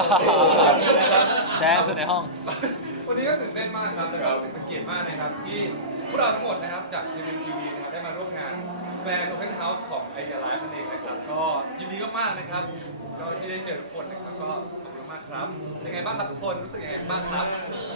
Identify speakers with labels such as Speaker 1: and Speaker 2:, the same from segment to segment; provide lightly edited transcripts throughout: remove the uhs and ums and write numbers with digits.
Speaker 1: แดงสุดในห้อง
Speaker 2: วันนี้ก็ตื่นเต้นมากครับแล้วก็รู้สึกเป็นเกียรติมากนะครับที่พวกเราทั้งหมดนะครับจากทีมทีวีนะครับได้มาร่วมงานแกรนด์โอเพนเฮาส์ของไอเดียไลฟ์นั่นเองนะครับก็ยินดีมากๆนะครับก็ที่ได้เจอทุกคนนะครับก็ขอบคุณมากครับยังไงบ้างครับทุกคนรู้สึกยังไงบ้างครับ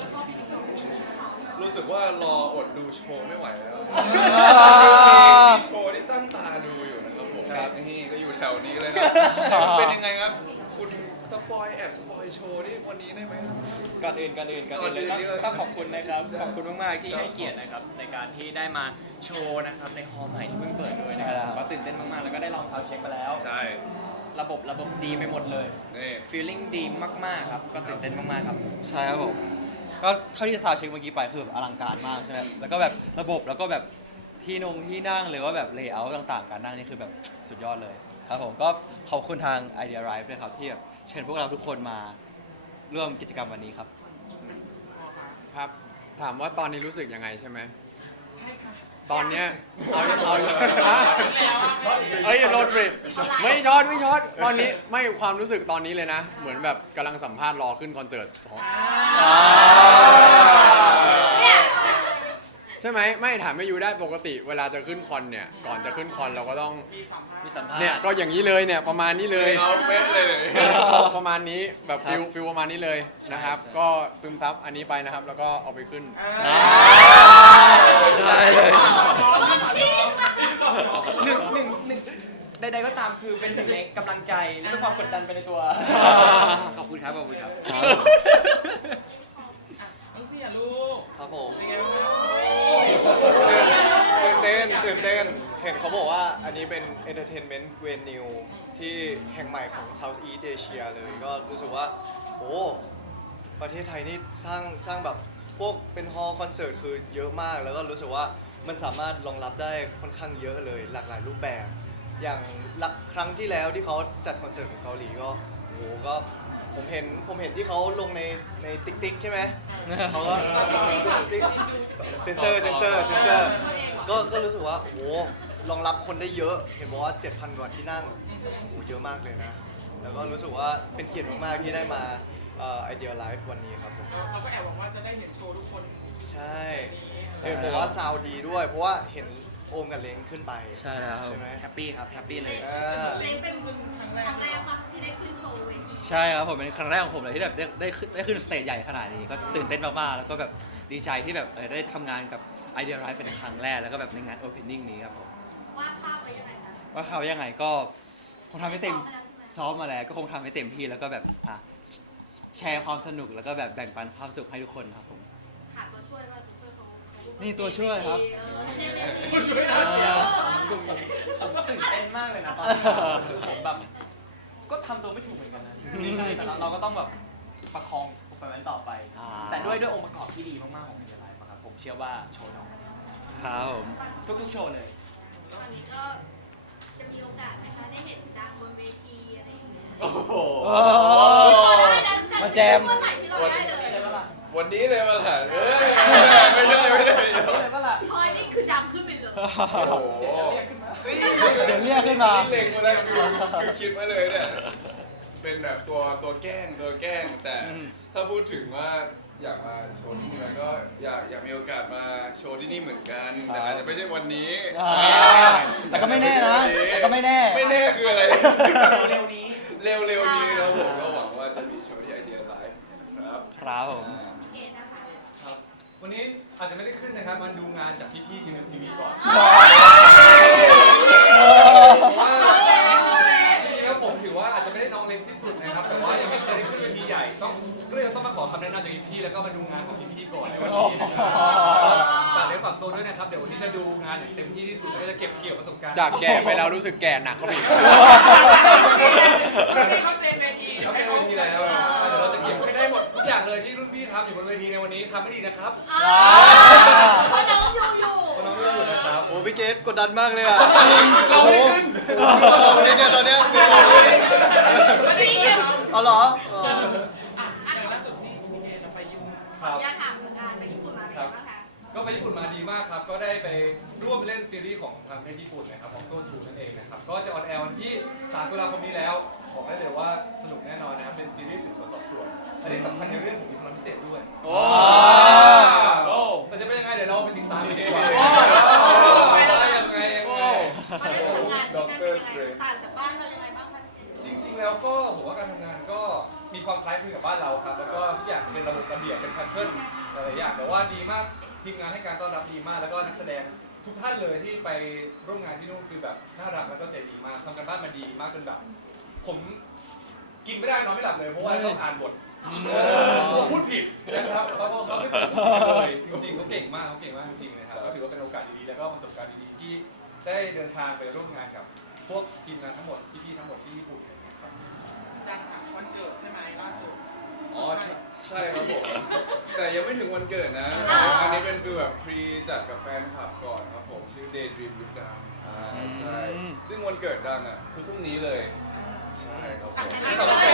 Speaker 3: รู้สึกว่ารออดดูโชว์ไม่ไหวแล้วมีโชว์ที่ตั้งตาดูอยู่นะครับผมครับนี่ก็อยู่แถวนี้เลยนะเป็นยังไงครับคุณสปอยแอบสปอยโชว์นี่วันนี้ได้ไหมครับ
Speaker 4: ก่อนอื่นเลยต้องขอบคุณนะครับขอบคุณมากๆที่ให้เกียรตินะครับในการที่ได้มาโชว์นะครับในฮอลล์ใหม่ที่เพิ่งเปิดด้วยนะครับก็ตื่นเต้นมากๆแล้วก็ได้ลองซาวด์เช็คไปแล้ว
Speaker 3: ใช่
Speaker 4: ระบบดีไปหมดเลย
Speaker 3: นี่
Speaker 4: feeling ดีมากๆครับก็ตื่นเต้นมากๆครับ
Speaker 1: ใช่ครับผมก็เท่าที่ซาวเช็คเมื่อกี้ไปคือแบบอลังการมากใช่ไหมแล้วก็แบบระบบแล้วก็แบบที่นั่งหรือว่าแบบเลเยอร์ต่างๆการนั่งนี่คือแบบสุดยอดเลยครับผมก็ขอบคุณทาง Idea Live ด้วยครับที่แบบเชิญพวกเราทุกคนมาร่วมกิจกรรมวันนี้ครับ
Speaker 5: ครับถามว่าตอนนี้รู้สึกยังไงใช่ไหมใช่ค่ะตอนเนี้ยเอาเฮ้ยโรดบริไม่ช็อตตอนนี้ไม่ความรู้สึกตอนนี้เลยนะเหมือนแบบกำลังสัมภาษณ์รอขึ้นคอนเสิร์ตของใช่ไหมไม่ถามไม่อยู่ได้ปกติเวลาจะขึ้นคอนเนี่ยก่อนจะขึ้นคอนเราก็ต้อง
Speaker 4: มีสัมภาษณ์
Speaker 5: เนี่ยก็อย่างนี้เลยเนี่ยประมาณนี้เลย
Speaker 3: เอาเป๊ะเลย
Speaker 5: ประมาณนี้แบบฟิลประมาณนี้เลยนะครับก็ซึมซับอันนี้ไปนะครับแล้วก็เอาไปขึ้น
Speaker 1: ได้เลย
Speaker 4: หนึ่งใดๆก็ตามคือเป็นถึงในกำลังใจและเป็นความกดดันไปในตัวขอบคุณครับ
Speaker 2: น้องเสี่ยลูก
Speaker 1: ครับผม
Speaker 2: เป็นไงบ้าง
Speaker 6: ตื่นเต้นเห็นเขาบอกว่าอันนี้เป็น entertainment venue ที่แห่งใหม่ของ Southeast Asia เลยก็รู้สึกว่าโอ้ประเทศไทยนี่สร้างแบบพวกเป็นฮอลล์คอนเสิร์ตคือเยอะมากแล้วก็รู้สึกว่ามันสามารถรองรับได้ค่อนข้างเยอะเลยหลากหลายรูปแบบอย่างครั้งที่แล้วที่เขาจัดคอนเสิร์ตของเกาหลีก็โอ้ก็ผมเห็นที่เขาลงในติ๊กใช่ไหมเขาก็เซนเซอร์ก็รู้สึกว่าโอ้รองรับคนได้เยอะเห็นบอกว่า 7,000 กว่าที่นั่งโอ้เยอะมากเลยนะแล้วก็รู้สึกว่าเป็นเกียรติมากๆที่ได้มาIdea Live วันนี้ครับผม
Speaker 2: เราก็แอบหวังว่าจะได้เห็นโชว์ทุกคน
Speaker 6: ใช่เห็นบอกว่าซาวดีด้วยเพราะว่าเห็นโอมกับเล้งขึ้นไป
Speaker 1: ใช่แล้ว
Speaker 6: ใช่ไหม
Speaker 4: แฮปปี้ครับแฮปปี้เลย
Speaker 7: เล้งเป็นครั้งแรกป่ะที่ได้ขึ้นโชว์เวที
Speaker 1: ใช่ครับผมเป็นครั้งแรกของผมเลยที่แบบได้ขึ้นสเตจใหญ่ขนาดนี้ก็ตื่นเต้นมากๆแล้วก็แบบดีใจที่แบบได้ทำงานกับ Idea Live เป็นครั้งแรกแล้วก็แบบในงาน Opening นี้ครับผม
Speaker 7: วาดภาพไว้ยังไงคะ
Speaker 1: ว่าเขายังไงก็คงทำให้เต็มซ้อมมาแล้วก็คงทำให้เต็มที่แล้วก็แบบแชร์ความสนุกแล้วก็แบบแบ่งปันความสุขให้ทุกคนครับผม
Speaker 7: ขาดตัวช่วยว่าตัวช่วยเขา
Speaker 1: นี่ตัวช่วยครับ
Speaker 4: ตื่นเต้นมากเลยนะตอนนี้ผมแบบก็ทำตัวไม่ถูกเหมือนกันนะแต่เราก็ต้องแบบประคองเปอร์ฟอร์แมนซ์ต่อไปแต่ด้วยองค์ประกอบที่ดีมากๆของIdea Liveครับผมเชื่อว่าโชว์น้อง
Speaker 1: ครับผม
Speaker 4: ทุกๆโชว์เลย
Speaker 7: อันนี้ก็จะมีโอกาสไหมคะได้เห็นดังบนเวทีอะไรอย่างเงี้ย
Speaker 3: โอ้โห
Speaker 1: มาแจม
Speaker 7: เมื่อไหร่ที่เราได้เลย
Speaker 3: วันนี้เลยมาหลานไม่ได้
Speaker 7: พอยนี่คือดังขึ้นไปเลย
Speaker 3: โอ้โห
Speaker 1: เดี๋ยวเรียกขึ้นมา
Speaker 3: เล็งมาแล้วคือคิดมาเลยเนี่ยเป็นแบบตัวแกล้งแต่ถ้าพูดถึงว่าอยากมาโชว์ที่นี่มันก็อยากมีโอกาสมาโชว์ที่นี่เหมือนกันแต่อาจจะไม่ใช่วันนี้
Speaker 1: แต่ก็ไม่แน่นะแต่ก็ไม่แน่
Speaker 3: คืออะไร
Speaker 4: เร็วนี้
Speaker 3: ครับผมก็หวังว่าจะมีโชว์ที่Idea Live
Speaker 1: ครับผม
Speaker 2: วันนี้อาจจะไม่ได้ขึ้นนะครับมาดูงานจากพี่ๆทีมทีวีก่อนจริงๆแล้วผมถือว่าอาจจะไม่ได้น้องเล็กที่สุดนะครับแต่ว่ายังไม่เคยได้ขึ้นเวทีใหญ่ก็เลยต้องมาขอคำแนะนำจากพี่ๆแล้วก็มาดูงานของพี่ๆก่อนในวันนี้ฝากเนื้อฝากตัวด้วยนะครับเดี๋ยววันนี้จะดูงานอย่างเต็มที่ที่สุดแล้วก็จะเก็บเกี่ยวประสบการณ์
Speaker 5: จากแก่ไปแล้วรู้สึกแก่หนักเข้าไปอีก
Speaker 2: เขาเต็มเวทีแล้วเดี๋ยวเราจะเก็บให้ได้หมดทุกอย่างเลยที่รุ่นพี่ทำอยู่บนเวทีในวันนี้ทำให้ดีนะครับ
Speaker 7: น้องอยู่
Speaker 2: นะครับ
Speaker 6: โอ้พี่เกดกดดันมากเลยอ่ะ
Speaker 2: เราไม่ได้ขึ้น
Speaker 6: ตอนเนี้ยเอาเหรอ
Speaker 2: ล่าสุดนี่พี่เกจะไปญี่ปุ่น
Speaker 7: ขออนุญาตถามงานไปญี่ปุ่นมาเป็นไงบ้างคะ
Speaker 2: ก็ไปญี่ปุ่นมาดีมากครับก็ได้ไปร่วมเล่นซีรีส์ของทางประเทศญี่ปุ่นนะครับของโตทูนั่นเองนะครับก็จะออนแอร์วันที่ 3 ตุลาคมนี้แล้วบอกได้เลยว่าสนุกแน่นอนนะครับเป็นซีรีส์สืบสวนสอบสวนอันนี้สำคัญในเรื่องของมีพลังพิเศษด้วย
Speaker 5: โอ้
Speaker 2: มันจะเป็นยังไงเดี๋ยวเราไปติดตามกันดีกว่า ยังไง
Speaker 7: มาได้ทำงานที่นั่นเป็นยังไงต่างจากบ้านเรายังไงบ้างคะ
Speaker 2: จริงๆแล้วก็ผมว่าการทำงานก็มีความคล้ายคลึงกับบ้านเราครับแล้วก็ทุกอย่างเป็นระบบระเบียบเป็นแพทเทิร์นหลายๆอย่างแต่ว่าดีมากทีมงานให้การต้อนรับดีมากแล้วก็นักแสดงทุกท่านเลยที่ไปร่วมงานที่นู่นคือแบบน่ารักแล้วก็ใจดีมากทำกันบ้านมาดีมากจนแบบผมกินไม่ได้นอนไม่หลับเลยเพราะว่าต้องอ่านบทตัวพูดผิดนะครับเขาไม่พูดเลยจริงๆเขาเก่งมากจริงๆนะครับก็ถือว่าเป็นโอกาสดีๆแล้วก็ประสบการณ์ดีๆที่ได้เดินทางไปร่วมงานกับพวกทีมงานทั้งหมดพี่ๆทั้งหมดที่ญี่ปุ่นนะครับ
Speaker 8: ดังค่ะวันเกิดใช่ไหมล่าสุด
Speaker 3: อ๋อใช่ครับผมแต่ยังไม่ถึงวันเกิดนะอันนี้เป็นฟีลแบบพรีจัดกับแฟนคลับก่อนครับผมชื่อ Daydream with Dam ใช่ซึ่งวันเกิดดังอ่ะคือพรุ่งนี้เลยใช่ครับผม
Speaker 2: ไม่สามารถไป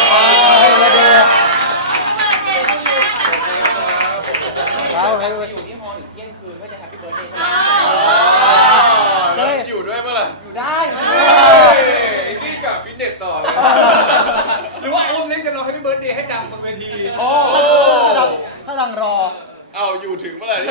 Speaker 4: เราไปอยู่ที่ฮอลล์ถึงเที่ยงคืนก็จะแฮปปี้เบิร์ดเดย์ใช่ไหม
Speaker 3: แล้วอยู่ด้วยปะล่ะ
Speaker 4: อยู่ได้
Speaker 3: นี่กับฟิตเนสต่อเลย
Speaker 2: หรือว่าโอมเล่นจะรอให้พี่เบิร์ดเดย์ให้ดังบนเวที
Speaker 1: โอ้ถ้าดังรอ
Speaker 3: เอาอยู่ถึงเมื่อไหร่เนี่ย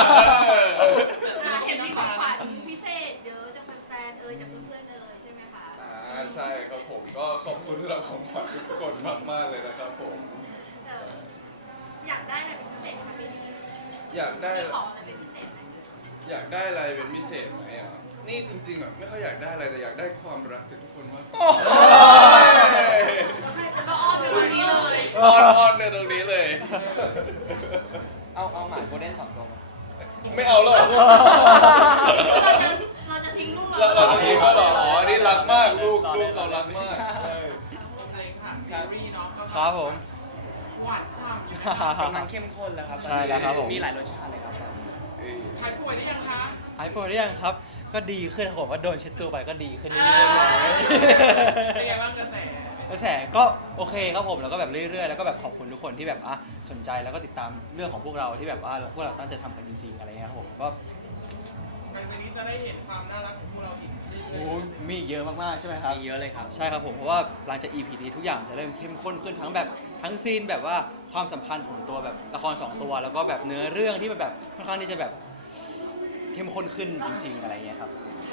Speaker 7: เห็นมีของขวัญพิเศษเยอะจากแฟนๆจากเพื่อนๆใช่ไหมคะ
Speaker 3: ใช่ครับผมก็ขอบคุณสำหรับของขวัญทุกคนมากๆเลยนะครับผม
Speaker 7: อยากได้อะไรเป็นพิเศษคะปีนี้
Speaker 3: อยากได้
Speaker 7: มีของอะไรเป็นพิเศษไหม
Speaker 3: อยากได้อะไรเป็นพิเศษไหมอ่ะนี่จริงๆอ่ะไม่ค่อยอยากได้อะไรแต่อยากได้ความรักจากทุกคนมากกว่า
Speaker 7: ก็อ้อนไปวันนี้เลย
Speaker 3: อ้อนๆในตรงนี้เลย
Speaker 4: เอาหมาโกลเด้น2 ตัวมา
Speaker 3: ไม่เอาหรอก
Speaker 7: เราจะทิ้งลูก
Speaker 3: เราจะทิ้งก็หรออ๋ออันนี้รักมากลูกเรารักมาก
Speaker 8: เพลงค่ะซีรีส์เนาะก็
Speaker 1: ครับผม
Speaker 8: หวานฉ่ำอยู่
Speaker 4: กำลังเข้มข้นแล้วครับ
Speaker 1: ใช่แล้วครับผม
Speaker 4: มีหลายรสชาติเลยครับ
Speaker 8: หายป่วยได้ยังคะ
Speaker 1: หายป่วยหรือยังครับ ก็ดีขึ้นครับผมว่าโดนเช็ดตัวไปก็ดีขึ้นเรื่อย
Speaker 8: เป็นไงบ้างกระแส
Speaker 1: ๆกระแสก็โอเคครับผมแล้วก็แบบเรื่อยๆแล้วก็แบบขอบคุณทุกคนที่แบบสนใจแล้วก็ติดตามเรื่องของพวกเราที่แบบว่าพวกเราตั้งใจทำกันจริงๆอะไรเงี้ยครับผมก็
Speaker 8: หลังจากนี้จะได้เห็นความน่ารักของพวกเราอีกเรื่
Speaker 1: โอ้
Speaker 8: อย
Speaker 1: มีอีกเยอะมากๆใช่ไหมครับ
Speaker 4: มีเยอะเลยครับ
Speaker 1: ใช่ครับผมเพราะว่าหลังจาก EP นี้ทุกอย่างจะเริ่มเข้มข้นขึ้นทั้งซีนแบบว่าความสัมพันธ์ของตัวแบบละคร2 ตัว แล้วก็แบบเนื้อเรื่องที่แบบค่อนข้างที่จะแบบเข้มข้นขึ้นจริง ๆ อะไรเงี้ยครับ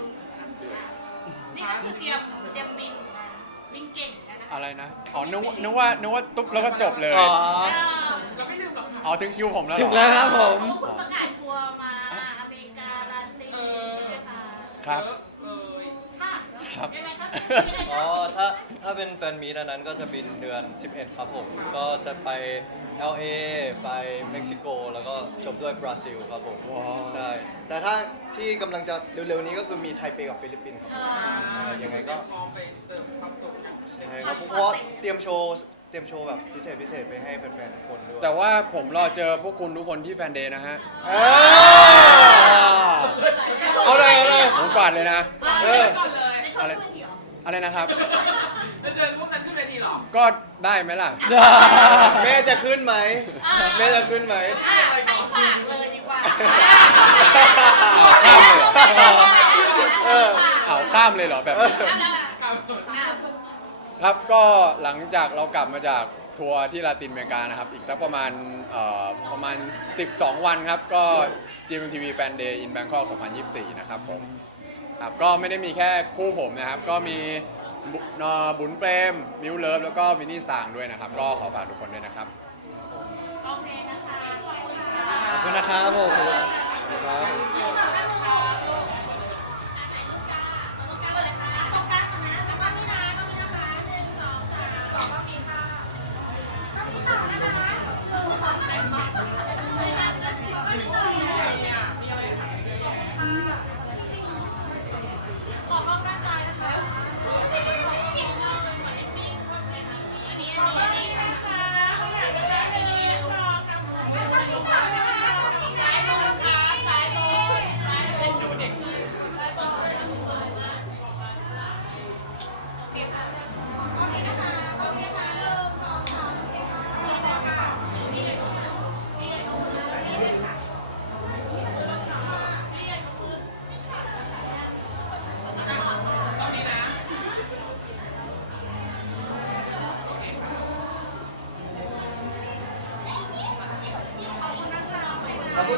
Speaker 7: นี่ก็คือเตรียมบินบินเก่งกันนะ
Speaker 5: อะไรนะ อ๋อ นึกว่าตุ๊บแล้วก็จบเลย
Speaker 8: ๆเราไม่ลืมหรอกค่ะ
Speaker 5: อ๋อ ถึงคิวผมแล้วเหร
Speaker 1: ถึ
Speaker 5: อง
Speaker 1: แล้วครับผม
Speaker 7: คุณประกาศทัวร์มาอเมริกาลาตินใช่ไหมคะ
Speaker 5: ครับ
Speaker 8: เออ
Speaker 7: ค่ะ
Speaker 5: ครับ
Speaker 7: ยังไงครับ
Speaker 6: อ๋อถ้าเป็นแฟนมีตอันนั้นก็จะบินเดือน 11 ครับผม ก็จะไป LA ไปเม็กซิโก แล้วก็จบด้วยบราซิลครับผม
Speaker 5: ว้าว
Speaker 6: ใช่ แต่ถ้าที่กำลังจะเร็วๆนี้ก็คือมีไทเปกับฟิลิปปินส์ครับยังไงก็
Speaker 8: พร้อมไปเสิร์ฟความสุขกัน
Speaker 6: ใช่ครับเพราะว่าเตรียมโชว์แบบพิเศษไปให้แฟนๆทุกคนด้วย
Speaker 5: แต่ว่าผมรอเจอพวกคุณทุกคนที่แฟนเดย์นะฮะ
Speaker 6: เอาเลย
Speaker 5: ผมกวาดเลยนะ
Speaker 8: เออก่อนเลย
Speaker 7: ในช่วงเวทีเหรอ
Speaker 5: อะไรนะครับ
Speaker 8: แล้วเจอพวกนั้นขึ้นเวทีเหรอ
Speaker 5: ก็ได้ไหมล่ะ
Speaker 6: แม่จะขึ้นไหมแม่จะขึ้นไหม
Speaker 7: ให้ฝากเลยดีกว่า
Speaker 5: เอาข้ามเลยเหรอแบบนี้ ครับก็หลังจากเรากลับมาจากทัวร์ที่ลาตินอเมริกานะครับ อีกสักประมาณ 12 วันครับ ก็ GMMTV Fan Day in Bangkok 2024 นะครับผมครับก็ไม่ได้มีแค่คู่ผมนะครับ ก็มีบุญเปรม มิวเลิฟแล้วก็มินนี่สตางค์ด้วยนะครับ ก็ขอฝากทุกคนด้วยนะครับ
Speaker 7: โอเคนะคะ
Speaker 1: ขอบคุณนะครับผม
Speaker 7: สายบนค่ะสายบน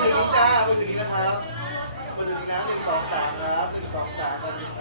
Speaker 6: อยู่นี้จ้าคนอยู่นี้นะครับคนอยู่นี้นะ1 2 3ครับ1 2 3ตอนนี้